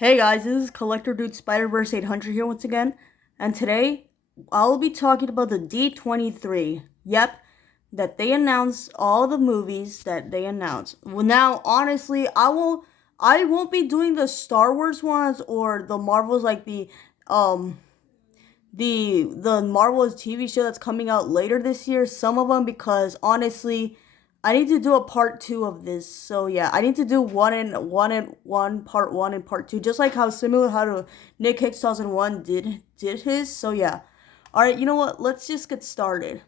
Hey guys, this is Collector Dude Spider-Verse 800 here once again, and today I'll be talking about the D23. Yep, that they announced all the movies that they announced. Well, now honestly, I won't be doing the Star Wars ones or the Marvels like um the Marvel's TV show that's coming out later this year. Some of them because honestly, I need to do a part two of this. So yeah, I need to do one part one and part two, just like how similar how to Nick Hicks 2001 did his. So yeah, all right. You know what? Let's just get started.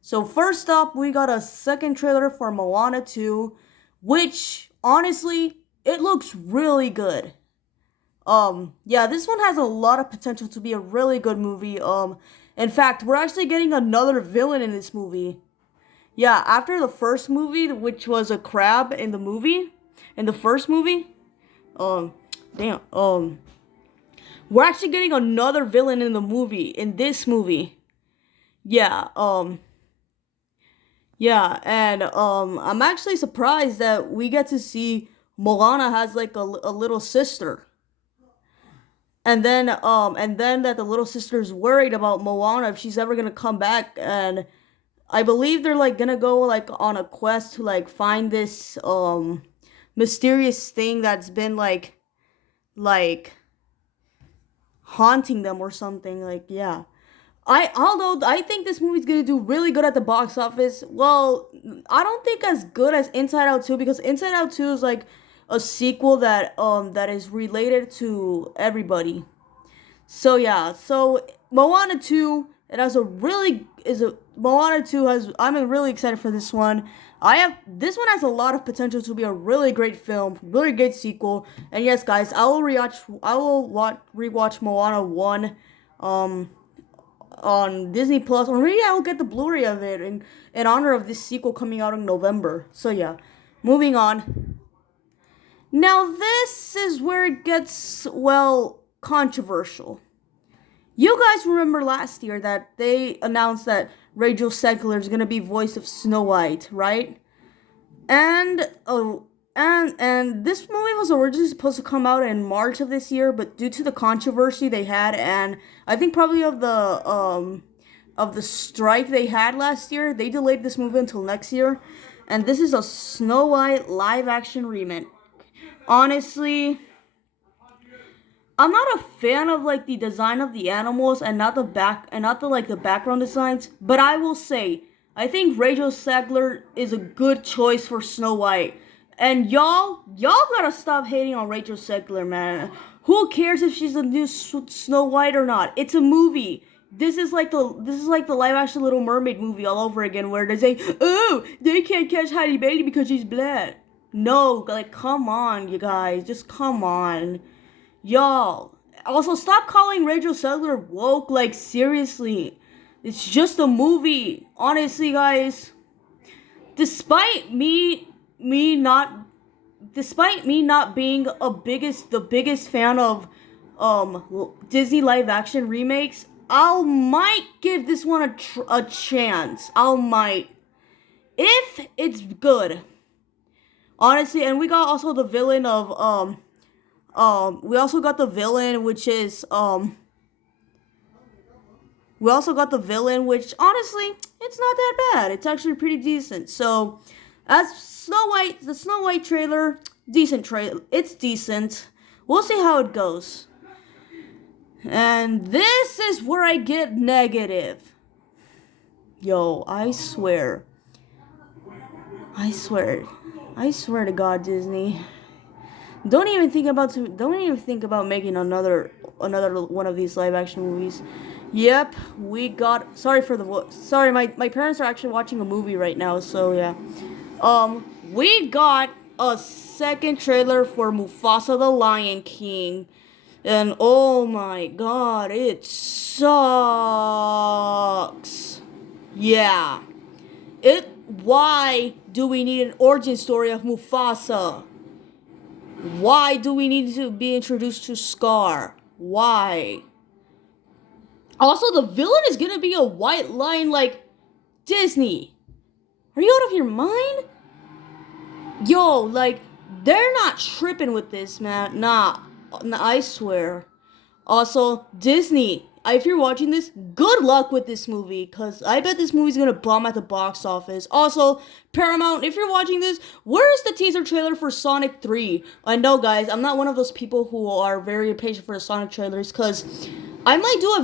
So first up, we got a second trailer for Moana 2, which honestly it looks really good. Yeah, this one has a lot of potential to be a really good movie. In fact, we're actually getting another villain in this movie. Yeah, after the first movie, which was a crab in the first movie, um, damn, we're actually getting another villain in this movie. Yeah, yeah, and I'm actually surprised that we get to see Moana has like a little sister. And then that the little sister's worried about Moana if she's ever gonna come back, and I believe they're like gonna go like on a quest to like find this mysterious thing that's been like haunting them or something. Like yeah. Although I think this movie's gonna do really good at the box office. Well, I don't think as good as Inside Out 2 because Inside Out 2 is like a sequel that is related to everybody. So yeah, so Moana 2, it has a really is a Moana 2 has I'm really excited for this one. This one has a lot of potential to be a really great film, really great sequel. And yes, guys, rewatch Moana 1 um on Disney Plus, or maybe I'll get the Blu-ray of it in honor of this sequel coming out in November. So yeah, moving on. Now this is where it gets well controversial. You guys remember last year that they announced that Rachel Zegler is gonna be voice of Snow White, right? And and this movie was originally supposed to come out in March of this year, but due to the controversy they had, and I think probably of the strike they had last year, they delayed this movie until next year. And this is a Snow White live action remake. Honestly, I'm not a fan of like the design of the animals and not the like the background designs, but I will say I think Rachel Zegler is a good choice for Snow White. And y'all gotta stop hating on Rachel Zegler, man. Who cares if she's the new Snow White or not? It's a movie. This is like the live action Little Mermaid movie all over again, where they say, "Oh, they can't catch Halle Bailey because she's black." No, like come on, you guys, just come on. Y'all. Also, stop calling Rachel Zegler woke. Like, seriously. It's just a movie. Honestly, guys. Despite me not despite me not being the biggest fan of Disney live action remakes, I might give this one a chance. I might, if it's good. Honestly, and we got also the villain of we also got the villain, which is we also got the villain, which honestly, it's not that bad. It's actually pretty decent. So, as the Snow White trailer, decent trailer. It's decent. We'll see how it goes. And this is where I get negative. Yo, I swear, I swear to God, Disney. Don't even think about making another one of these live action movies. Yep, we got sorry, my parents are actually watching a movie right now, so yeah. We got a second trailer for Mufasa the Lion King. And oh my god, it sucks. Yeah. Why do we need an origin story of Mufasa? Why do we need to be introduced to Scar? Why? Also, the villain is gonna be a white lion like Disney. Are you out of your mind? Yo, like, they're not tripping with this, man. Nah. I swear. Also, Disney, if you're watching this, good luck with this movie, because I bet this movie's gonna bomb at the box office. Also, Paramount, if you're watching this, where's the teaser trailer for Sonic 3? I know, guys, I'm not one of those people who are very impatient for the Sonic trailers, because I might do a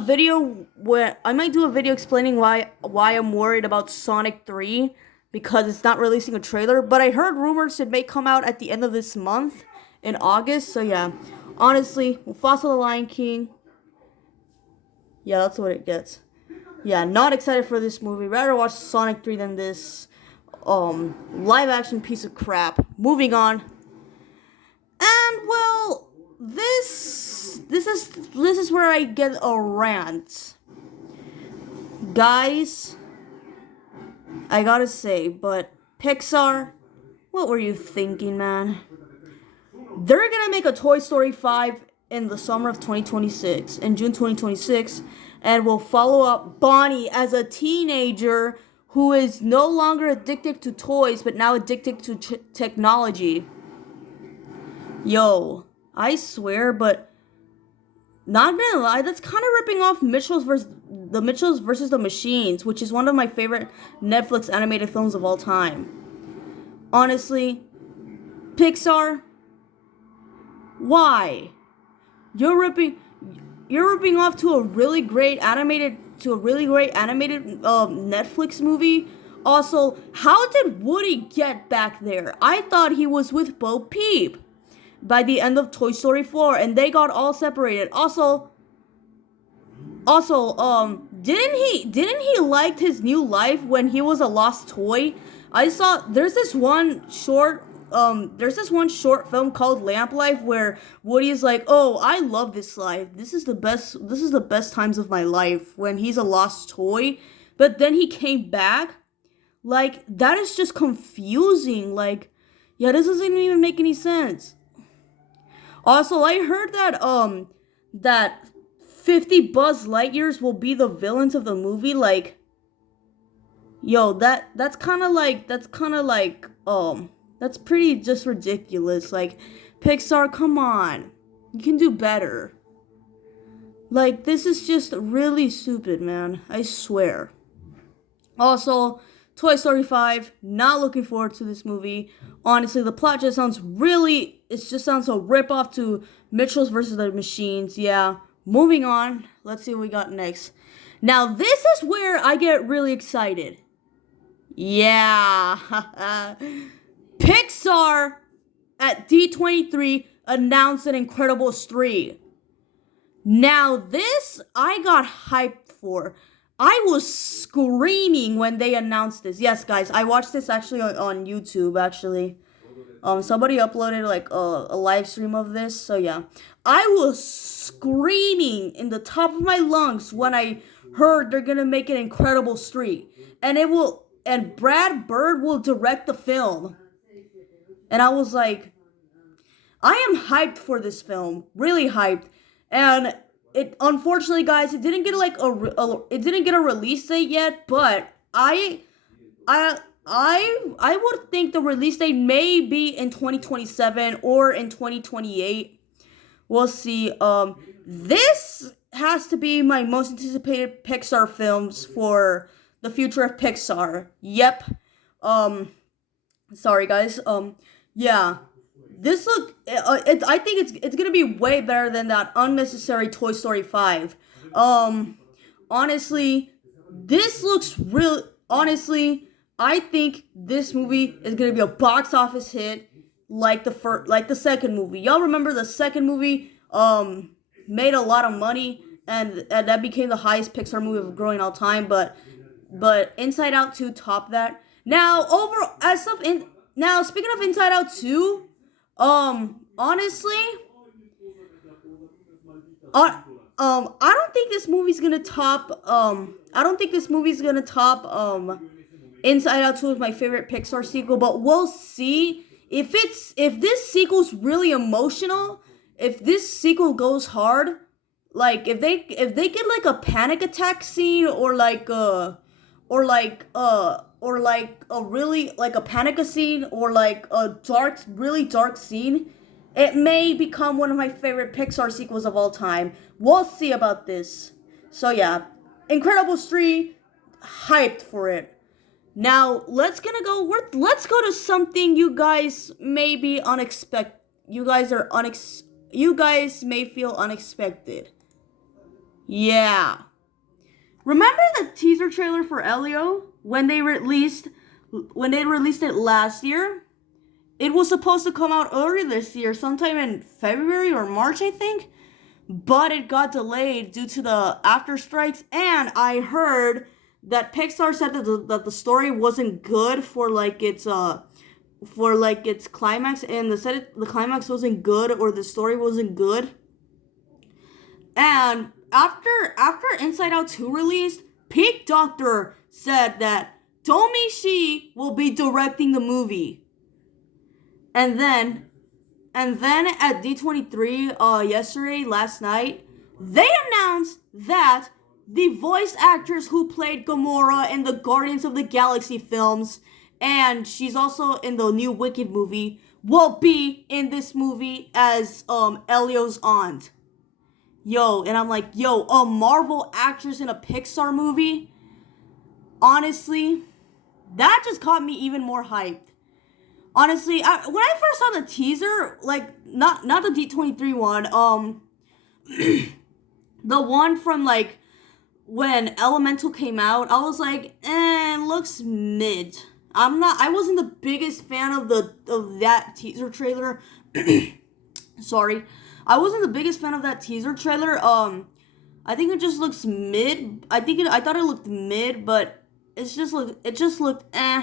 video explaining why I'm worried about Sonic 3, because it's not releasing a trailer, but I heard rumors it may come out at the end of this month, in August, so yeah. Honestly, Mufasa the Lion King. Yeah, that's what it gets. Yeah, not excited for this movie. Rather watch Sonic 3 than this live action piece of crap. Moving on. And well, this is where I get a rant. Guys, I gotta say, but Pixar, what were you thinking, man? They're gonna make a Toy Story 5 in the summer of 2026, in June 2026, and will follow up Bonnie as a teenager who is no longer addicted to toys, but now addicted to technology. Yo, I swear, but not gonna lie, that's kind of ripping off Mitchells versus the Machines, which is one of my favorite Netflix animated films of all time. Honestly, Pixar, why? You're ripping off to a really great animated Netflix movie. Also, how did Woody get back there? I thought he was with Bo Peep by the end of Toy Story 4, and they got all separated. Also, didn't he like his new life when he was a lost toy? I saw there's this one short film called Lamp Life where Woody is like, "Oh, I love this life. This is the best times of my life," when he's a lost toy. But then he came back. Like, that is just confusing. Like, yeah, this doesn't even make any sense. Also, I heard that 50 Buzz Lightyears will be the villains of the movie. Like, yo, that's kind of like that's pretty just ridiculous. Like, Pixar, come on, you can do better. Like, this is just really stupid, man. I swear. Also, Toy Story 5, not looking forward to this movie. Honestly, the plot just sounds a rip off to Mitchells versus the Machines. Yeah. Moving on. Let's see what we got next. Now, this is where I get really excited. Yeah. Pixar at D23 announced an Incredibles 3. Now, this I got hyped for. I was screaming when they announced this. Yes, guys, I watched this actually on YouTube, actually. Somebody uploaded like a live stream of this, so yeah. I was screaming in the top of my lungs when I heard they're gonna make an Incredibles 3. And Brad Bird will direct the film. And I was like, I am hyped for this film, really hyped. And it, unfortunately, guys, it didn't get a release date yet, but I would think the release date may be in 2027 or in 2028. We'll see. This has to be my most anticipated Pixar films for the future of Pixar. Yep. Sorry, guys. Yeah. I think it's gonna be way better than that unnecessary Toy Story 5. Honestly, this looks real. Honestly, I think this movie is gonna be a box office hit, like the second movie. Y'all remember the second movie? Made a lot of money, and that became the highest Pixar movie of growing all time. But Inside Out 2 topped that. Now speaking of Inside Out 2. Honestly, I don't think this movie's gonna top. Inside Out 2 is my favorite Pixar sequel, but we'll see if this sequel's really emotional. If this sequel goes hard, like if they get like a panic attack scene or like a really like a panic scene or like a really dark scene It may become one of my favorite Pixar sequels of all time. We'll see about this. So yeah, Incredibles 3, hyped for it. Now let's go to something you guys may be unexpected. You guys may feel unexpected. Yeah. Remember the teaser trailer for Elio when they released it last year? It was supposed to come out earlier this year, sometime in February or March, I think. But it got delayed due to the after strikes, and I heard that Pixar said that the story wasn't good for its climax, and the climax wasn't good or the story wasn't good. And after Inside Out 2 released, Peak Doctor said that Tomi Shi will be directing the movie. And then at D23 last night, they announced that the voice actress who played Gamora in the Guardians of the Galaxy films, and she's also in the new Wicked movie, will be in this movie as Elio's aunt. Yo, and I'm like, yo, a Marvel actress in a Pixar movie? Honestly, that just caught me even more hyped. Honestly, when I first saw the teaser, like not the D23 one, the one from like when Elemental came out, I was like, it looks mid. I wasn't the biggest fan of that teaser trailer. Sorry. I wasn't the biggest fan of that teaser trailer. I think it just looks mid. I thought it looked mid, but it just looked eh.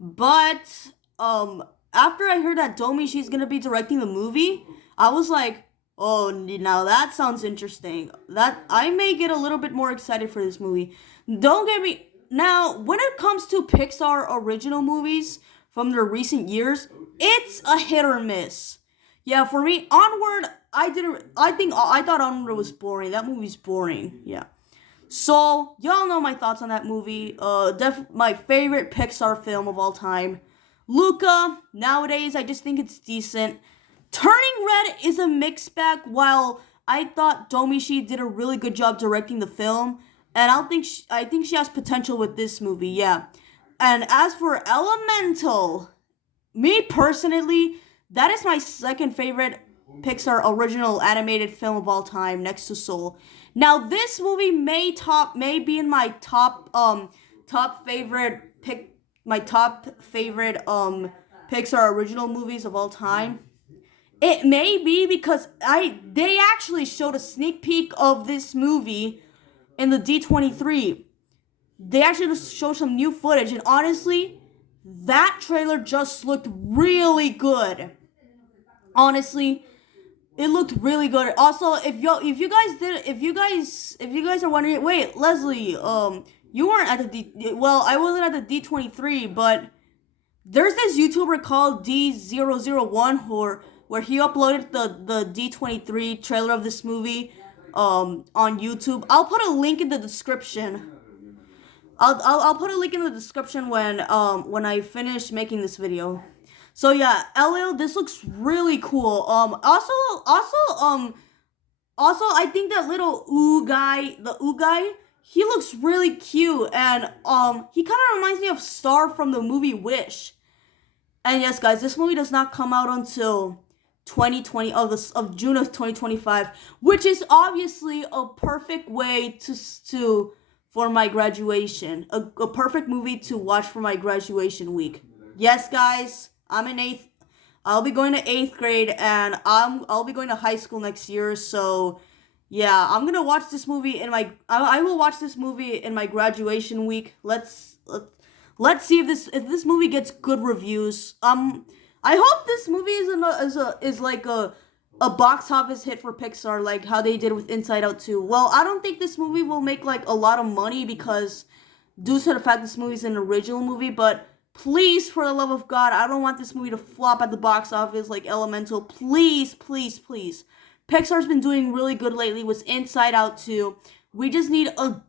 But after I heard that she's gonna be directing the movie, I was like, oh, now that sounds interesting. That I may get a little bit more excited for this movie. Don't get me now. When it comes to Pixar original movies from the recent years, it's a hit or miss. Yeah, for me, Onward, I thought Onward was boring. That movie's boring. Yeah. So, y'all know my thoughts on that movie. My favorite Pixar film of all time. Luca, nowadays, I just think it's decent. Turning Red is a mixed bag, while I thought Domishi did a really good job directing the film. And I think she has potential with this movie, yeah. And as for Elemental, me personally, that is my second favorite Pixar original animated film of all time, next to Soul. Now, this movie may be in my top favorite Pixar original movies of all time. It may be because they actually showed a sneak peek of this movie in the D23. They actually showed some new footage, and honestly, that trailer just looked really good. Honestly, it looked really good. Also, if you guys are wondering, wait, Leslie, you weren't at the I wasn't at the D23, but there's this YouTuber called D001 where he uploaded the D23 trailer of this movie on YouTube. I'll put a link in the description. I'll put a link in the description when I finish making this video. So yeah, Elio, this looks really cool. Also, I think that little the ooh guy, he looks really cute, and he kind of reminds me of Star from the movie Wish. And yes, guys, this movie does not come out until 2020 of June of 2025, which is obviously a perfect way for my graduation, a perfect movie to watch for my graduation week. Yes, guys. I'm in 8th. I'll be going to 8th grade, and I'll be going to high school next year. So, yeah, I'm gonna watch this movie I will watch this movie in my graduation week. Let's see if this movie gets good reviews. I hope this movie is like a box office hit for Pixar, like how they did with Inside Out 2. Well, I don't think this movie will make like a lot of money because due to the fact this movie is an original movie, but please, for the love of God, I don't want this movie to flop at the box office like Elemental. Please, please, please. Pixar's been doing really good lately with Inside Out 2. We just need an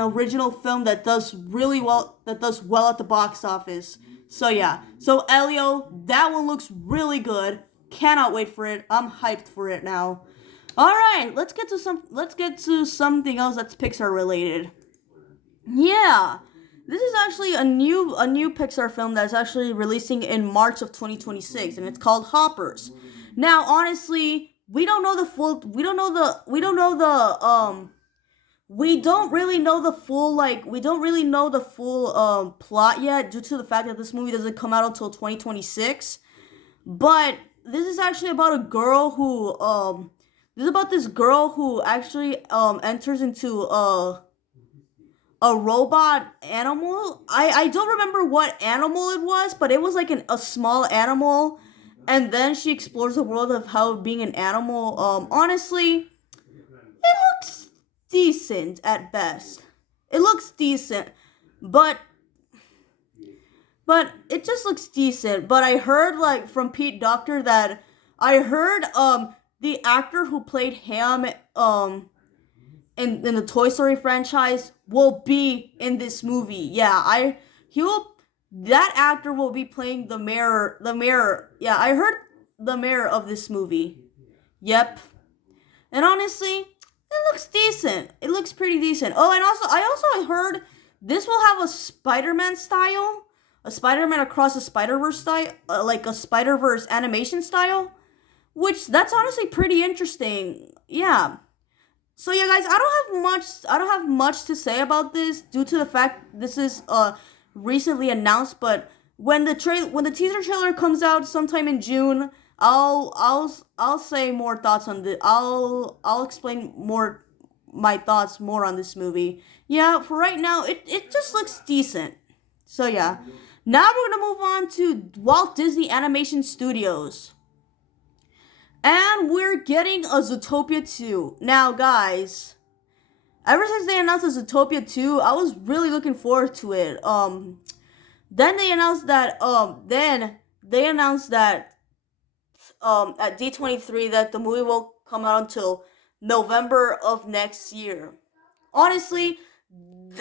original film that does well at the box office. So yeah. So Elio, that one looks really good. cannot wait for it. I'm hyped for it now. All right, let's get to something else that's Pixar related. Yeah. This is actually a new Pixar film that's actually releasing in March of 2026, and it's called Hoppers. Now, honestly, we don't really know the full plot yet, due to the fact that this movie doesn't come out until 2026. But this is actually about a girl who this is about this girl who actually enters into a robot animal. I don't remember what animal it was, but it was like a small animal, and then she explores the world of how being an animal. Honestly, it looks decent at best. It looks decent, but it just looks decent. But I heard like from Pete Doctor that I heard the actor who played Ham in the Toy Story franchise will be in this movie. Yeah, he will that actor will be playing the mayor. Yeah, I heard the mayor of this movie. Yep. And honestly, it looks decent. It looks pretty decent. Oh, and I also heard this will have a Spider-Man style, a Spider-Man across the Spider-Verse style, like a Spider-Verse animation style, which that's honestly pretty interesting. Yeah. So yeah, guys, I don't have much to say about this due to the fact this is recently announced. But when the teaser trailer comes out sometime in June, I'll say more thoughts on the I'll explain more my thoughts more on this movie. Yeah, for right now, it just looks decent. So yeah, now we're gonna move on to Walt Disney Animation Studios. And we're getting a Zootopia 2. Now, guys, ever since they announced a Zootopia 2, I was really looking forward to it. Then they announced that at D23 that the movie won't come out until November of next year. Honestly,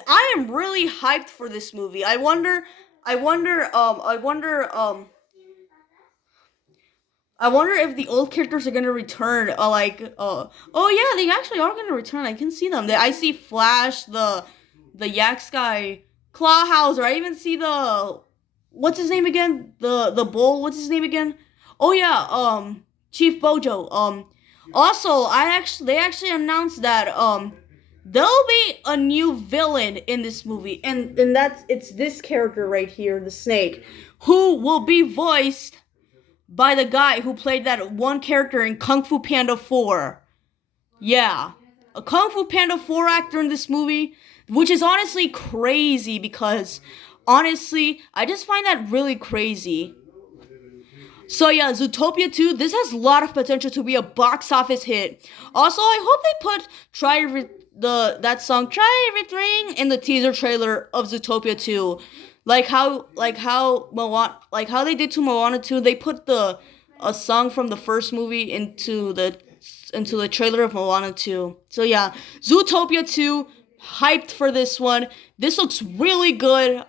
I am really hyped for this movie. I wonder if the old characters are gonna return. Oh yeah, they actually are gonna return. I can see them. I see Flash, the Yak Guy, Clawhauser. I even see what's his name again? The bull. What's his name again? Oh yeah, Chief Bojo. Also, they actually announced that there'll be a new villain in this movie, and it's this character right here, the Snake, who will be voiced by the guy who played that one character in Kung Fu Panda 4. Yeah. A Kung Fu Panda 4 actor in this movie, which is honestly crazy because, honestly, I just find that really crazy. So yeah, Zootopia 2, this has a lot of potential to be a box office hit. Also, I hope they put that song Try Everything in the teaser trailer of Zootopia 2. Like how they did to Moana 2, they put a song from the first movie into the trailer of Moana 2. So yeah, Zootopia 2, hyped for this one. This looks really good.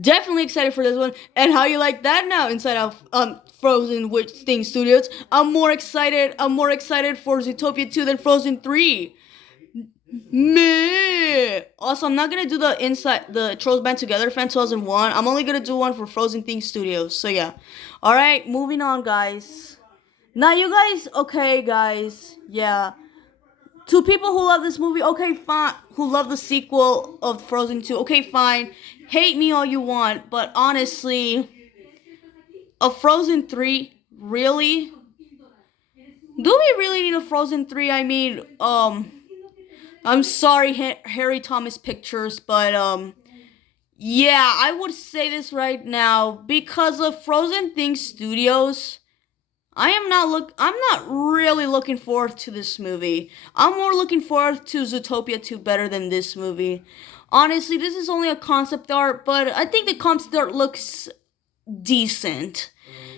Definitely excited for this one. And how you like that now inside of Frozen with Sting Studios? I'm more excited for Zootopia 2 than Frozen 3. Meh. Also, I'm not gonna do the Trolls Band Together fan 2001. I'm only gonna do one for Frozen Thing Studios. So yeah. Alright, moving on, guys. Now you guys, okay, guys. Yeah. To people who love this movie, okay, fine. Who love the sequel of Frozen 2, okay, fine. Hate me all you want, but honestly, a Frozen 3, really? Do we really need a Frozen 3? I mean, I'm sorry, Harry Thomas Pictures, but, yeah, I would say this right now. Because of Frozen Thing Studios, I'm not really looking forward to this movie. I'm more looking forward to Zootopia 2 better than this movie. Honestly, this is only a concept art, but I think the concept art looks decent.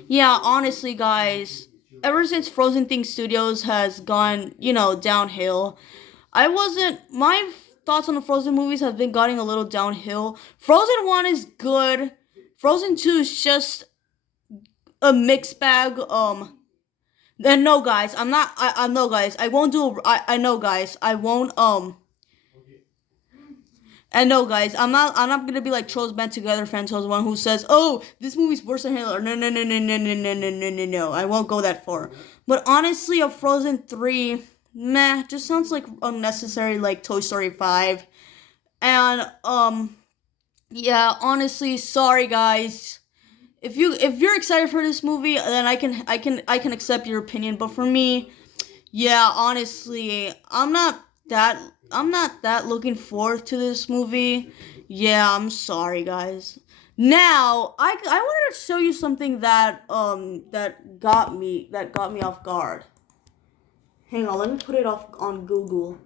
Yeah, honestly, guys, ever since Frozen Thing Studios has gone, downhill, my thoughts on the Frozen movies have been going a little downhill. Frozen 1 is good. Frozen 2 is just a mixed bag. Then no, guys, I'm not. I no, guys, I won't do. I know, guys, I won't. And no, guys, I'm not. I'm not gonna be like Trolls Band Together fan Trolls one who says, "Oh, this movie's worse than Hitler." No, no, no, no, no, no, no, no, no, no, no. I won't go that far. But honestly, a Frozen 3, meh, just sounds like unnecessary, like Toy Story 5. And yeah, honestly, sorry, guys. If you're excited for this movie, then I can accept your opinion. But for me, yeah, honestly, I'm not that looking forward to this movie. Yeah, I'm sorry, guys. Now, I wanted to show you something that got me off guard. Hang on, let me put it off on Google.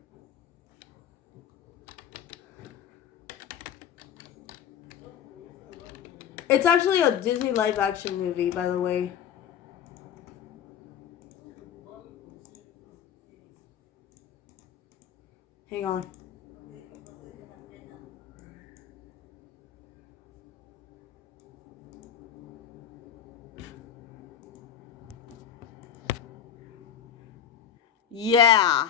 It's actually a Disney live action movie, by the way. Hang on. Yeah.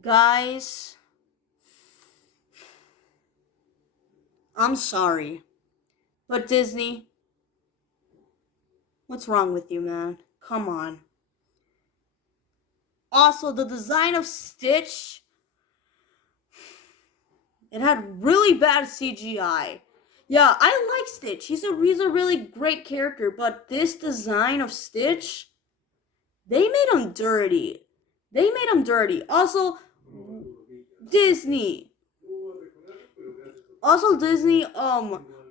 Guys, I'm sorry. But Disney, what's wrong with you, man? Come on. Also, the design of Stitch, it had really bad CGI. Yeah, I like Stitch. He's a really great character, but this design of Stitch, they made him dirty. They made him dirty. Disney. Also, Disney,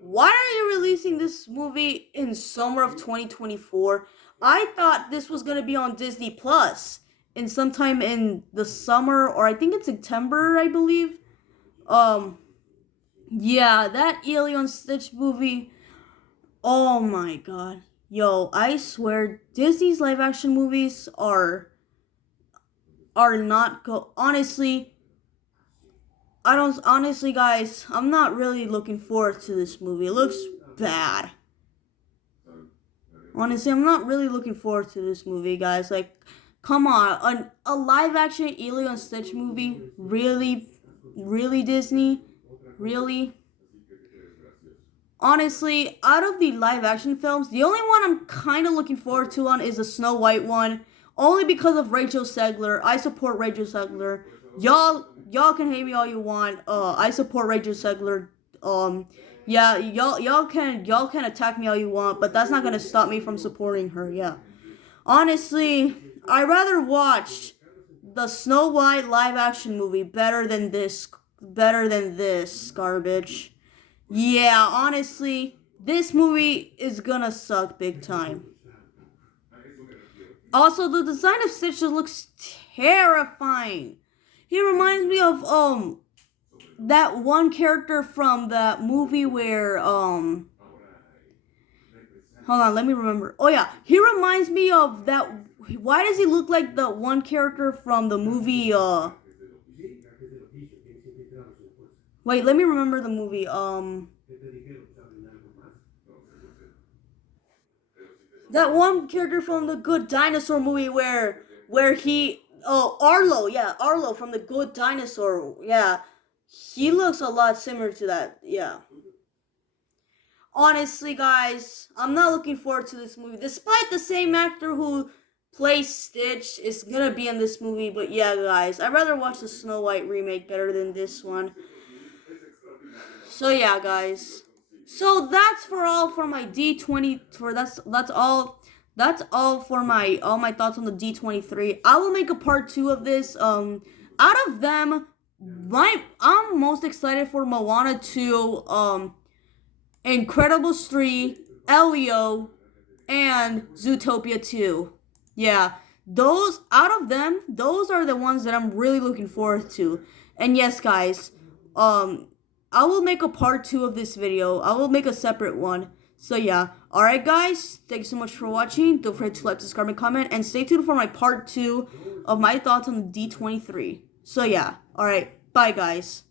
why are you releasing this movie in summer of 2024? I thought this was gonna be on Disney Plus in sometime in the summer, or I think it's September, I believe. Um, yeah, that Alien Stitch movie. Oh my god. Yo, I swear Disney's live action movies are not honestly, I don't honestly, guys, I'm not really looking forward to this movie. It looks bad. Honestly, I'm not really looking forward to this movie, guys. Like, come on, a live action Alien Stitch movie? Really? Really, Disney? Really? Honestly, out of the live action films, the only one I'm kind of looking forward to on is the Snow White one, only because of Rachel Segler. I support Rachel Segler. Y'all can hate me all you want. I support Rachel Segler. Yeah, y'all can attack me all you want, but that's not gonna stop me from supporting her. Yeah, honestly, I rather watch the Snow White live action movie better than this garbage. Yeah, honestly, this movie is gonna suck big time. Also, the design of Stitch just looks terrifying. He reminds me of that one character from that movie where hold on, let me remember. Oh yeah, he reminds me of that. Why does he look like the one character from the movie wait, let me remember the movie. That one character from the Good Dinosaur movie where he Arlo, yeah, Arlo from the Good Dinosaur, yeah. He looks a lot similar to that, yeah. Honestly, guys, I'm not looking forward to this movie. Despite the same actor who plays Stitch is gonna be in this movie, but yeah, guys, I'd rather watch the Snow White remake better than this one. So yeah, guys. So that's for all for my D20 for that's all for my all my thoughts on the D23. I will make a part 2 of this. Out of them, I'm most excited for Moana 2, Incredibles 3, Elio, and Zootopia 2. Yeah, those out of them, those are the ones that I'm really looking forward to. And yes, guys, I will make a part 2 of this video. I will make a separate one. So yeah, alright guys, thanks so much for watching. Don't forget to like, subscribe, and comment, and stay tuned for my part 2 of my thoughts on the D23. So yeah, alright, bye guys.